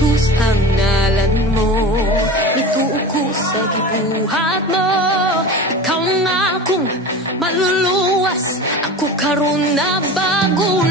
Jesus ang ngalan mo, nituo ko sa gibuhat mo. Ikaw nga akong maluluwas, ako karon na bago